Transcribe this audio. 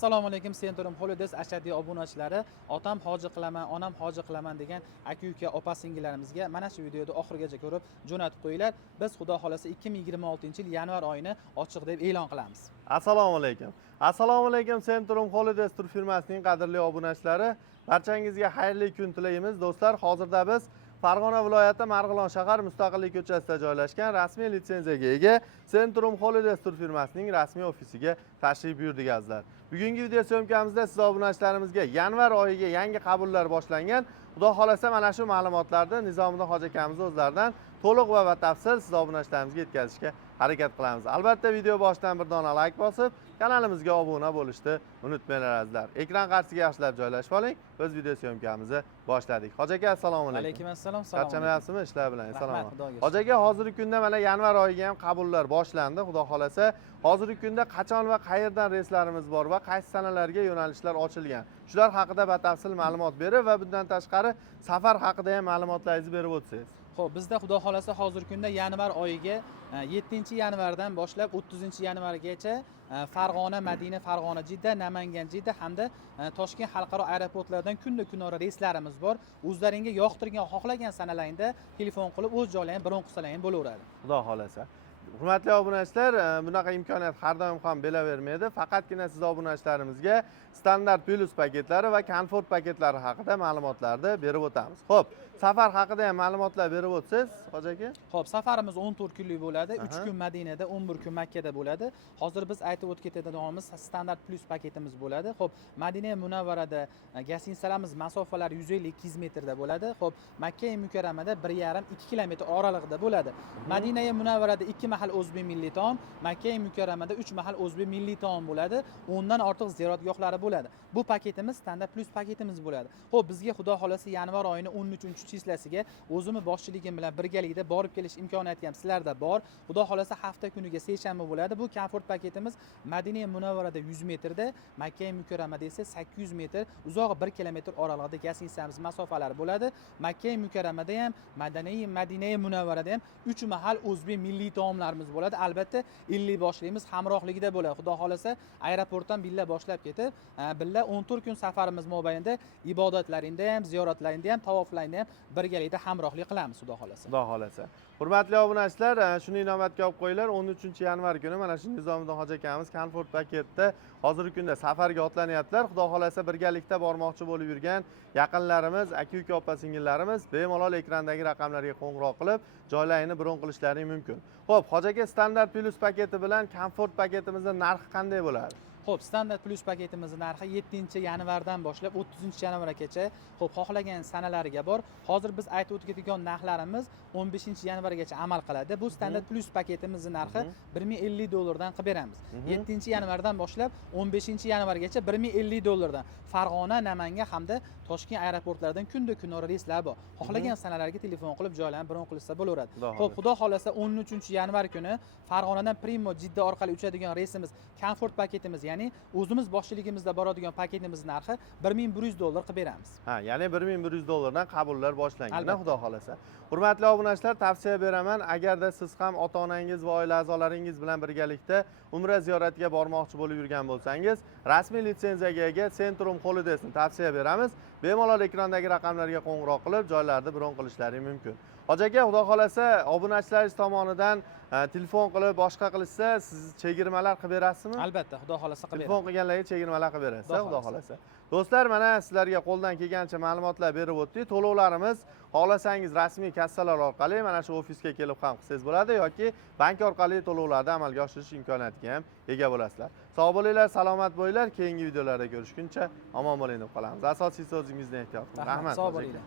Assalomu alaykum, Centrum Holidays ashaddiy obunachilari, otam hoji qilaman, onam hoji qilaman degan aka-uka, opa-singillarimizga mana shu videoni oxirigacha ko'rib jo'natib qo'yinglar. Biz xudo xolasa 2026-yil yanvar oyini ochiq deb e'lon qilamiz. Assalomu alaykum. Assalomu alaykum Centrum Holidays tur firmasining qadrli obunachilari. Barchangizga xayrli kun tilaymiz. Do'stlar, hozirda biz Farg'ona viloyati Marg'ilon shahar Mustaqillik ko'chasida joylashgan rasmiy litsenziyaga ega Centrum Holidays tur firmasining rasmiy ofisiga tashrif buyurdik azizlar. Bugungi video syomkamizda siz obunachilarimizga yanvar oyiga yangi qabullar boshlangan. Xudo xolasa mana shu ma'lumotlarni Nizomiddin hoji akamiz o'zlaridan to'liq va batafsil siz obunachilarimizga yetkazishga harakat qilamiz. Albatta video boshidan bir dona like bosib, kanalimizga obuna bo'lishni unutmanglar azizlar. Ekran qarshisiga yaxshilab joylashib oling. Biz video syomkamizni boshladik. Hoji aka, assalomu alaykum. Alaykum assalom. Assalomu alaykum. Charchamayapsizmi ishlar bilan? Assalomu. Xudoga Hoji aka, hozirgi kunda mana yanvar oyiga ham qabullar boshlandi. Xudo xolasa, hozirgi kunda qachon va qayerdan reyslarimiz bor va qaysi sanalarga yo'nalishlar ochilgan? Shular haqida batafsil ma'lumot berib va bundan tashqari safar haqida ham ma'lumotlaringizni berib o'tsangiz. Xo'p, bizda xudo xolasa hozirgi kunda yanvar oyiga 7-yanvardan boshlab 30-yanvargacha Farg'ona, Madina, Farg'ona, Jidda, Namangan, Jidda hamda Toshkent xalqaro aeroportlaridan kunora reyslarimiz bor. O'zlaringga yoqtirgan, xohlagan sanalaringda telefon qilib o'z joylaringni bron qilsalaring ham bo'laveradi. Xudo xolasa. Hurmatli obunachilar, bunaqa imkoniyat har doim ham beravermaydi. Faqatgina siz obunachilarimizga standart plus paketlari va komfort paketlari haqida ma'lumotlarni berib o'tamiz. Xo'p, safar haqida ham ma'lumotlar berib o'tsangiz, hoji aka? Xo'p, safarimiz 14 kunlik bo'ladi. 3 kun Madinada, 11 kun Makkada bo'ladi. Hozir biz aytib o'tib ketadiganimiz standart plus paketimiz bo'ladi. Xo'p, Madina Munavvarada gostinsalarimiz masofalari 150-200 metrda bo'ladi. Xo'p, Makka Mukarramada 1,5-2 kilometr oralig'ida bo'ladi. Madina Munavvarada 2 mahal o'zbek milliy taom, Makka Mukarramada 3 mahal o'zbek milliy taom bo'ladi. O'ndan ortiq ziyoratgohlari bo'ladi. Bu paketimiz standart plus paketimiz bo'ladi. Xo'p, bizga xudo xolasa yanvar oyining 13-chislasiga o'zimiz boshchiligim bilan birgalikda borib kelish imkoniyati ham sizlarda bor. Xudo xolasa hafta kuniga seshanba bo'ladi. Bu komfort paketimiz Madina Munavvarada 100 metrda, Makka Mukarramada esa 800 metr, uzog'i 1 kilometr oralig'ida gostinsalarimiz masofalari bo'ladi. Makka Mukarramada ham, Madina Munavvarada ham 3 mahal o'zbek milliy taomlarimiz bo'ladi. Albatta 50 boshligimiz hamrohligida bo'ladi. Xudo xolasa aeroportdan billa boshlab ketib, billa 14 kun safarimiz mobaynida ibodatlaringda ham, ziyoratlaringda ham, tavoflaringda ham birgalikda hamrohlik qilamiz xudo xolasa. Xudo xolasa. Hurmatli obunachilar, shuni inobatga olib qo'yinglar, 13-yanvar kuni mana shu Nizomiddin hoji akamiz komfort paketda hozirgi kunda safarga otlanyaptilar. Xudo xolasa birgalikda bormoqchi bo'lib yurgan yaqinlarimiz, aka-uka, opa-singillarimiz bemalol ekrandagi raqamlarga qo'ng'iroq qilib, joylarini bron qilishlari mumkin. Xo'p, hoji aka, standart plus paketi bilan komfort paketimizning narxi qanday bo'ladi? Xo'p, standart plus paketimizning narxi 7-yanvardan boshlab 30-yanvargacha, xo'p, xohlagan sanalariga bor. Hozir biz aytib o'tgan narxlarimiz 15-yanvargacha amal qiladi. Bu standart plus paketimizning narxi $1050 qilib beramiz. 7-yanvardan boshlab 15-yanvargacha $1050. Farg'ona, Namangan hamda Toshkent aeroportlaridan kunora reyslar bor. Xohlagan sanalarga telefon qilib joylarni bron qilsa bo'laveradi. Xo'p, xudo xolasa 13-yanvar kuni Farg'onadan Primo Jidda orqali uchadigan reysimiz komfort paketimiz, ya'ni o'zimiz boshchiligimizda boradigan paketimizning narxi $1100 qilib beramiz. Ha, ya'ni $1100 dan qabullar boshlangan, xudo xolasa. Hurmatli obunachilar, tavsiya beraman, agarda siz ham ota-onangiz va oila a'zolaringiz bilan birgalikda umra ziyoratiga bormoqchi bo'lib yurgan bo'lsangiz, rasmiy litsenziyaga ega Centrum Holidays'ni tavsiya beramiz. Bemalol ekrandagi raqamlarga qo'ng'iroq qilib, joylarni bron qilishlari mumkin. Hoji aka, xudo xolasa, obunachilaringiz tomonidan telefon qilib boshqa qilishsa, siz chegirmalar qilib berasizmi? Albatta, xudo xolasa qilib telefon qilganlarga chegirmalar qilib berasiz, xudo xolasa. Do'stlar, mana sizlarga qo'ldan kelgancha ma'lumotlar berib o'tdik. To'lovlarimiz xohlasangiz rasmiy kassalar orqali mana shu ofisga kelib ham qilsangiz bo'ladi yoki bank orqali to'lovlarni amalga oshirish imkoniyatiga ham ega bo'lasizlar. Sog' bo'linglar, salomat bo'linglar. Keyingi videolarda ko'rishguncha omon bo'ling deb qolamiz. Asosiysi o'zingizdan ehtiyot qiling. Rahmat. Sog' bo'linglar.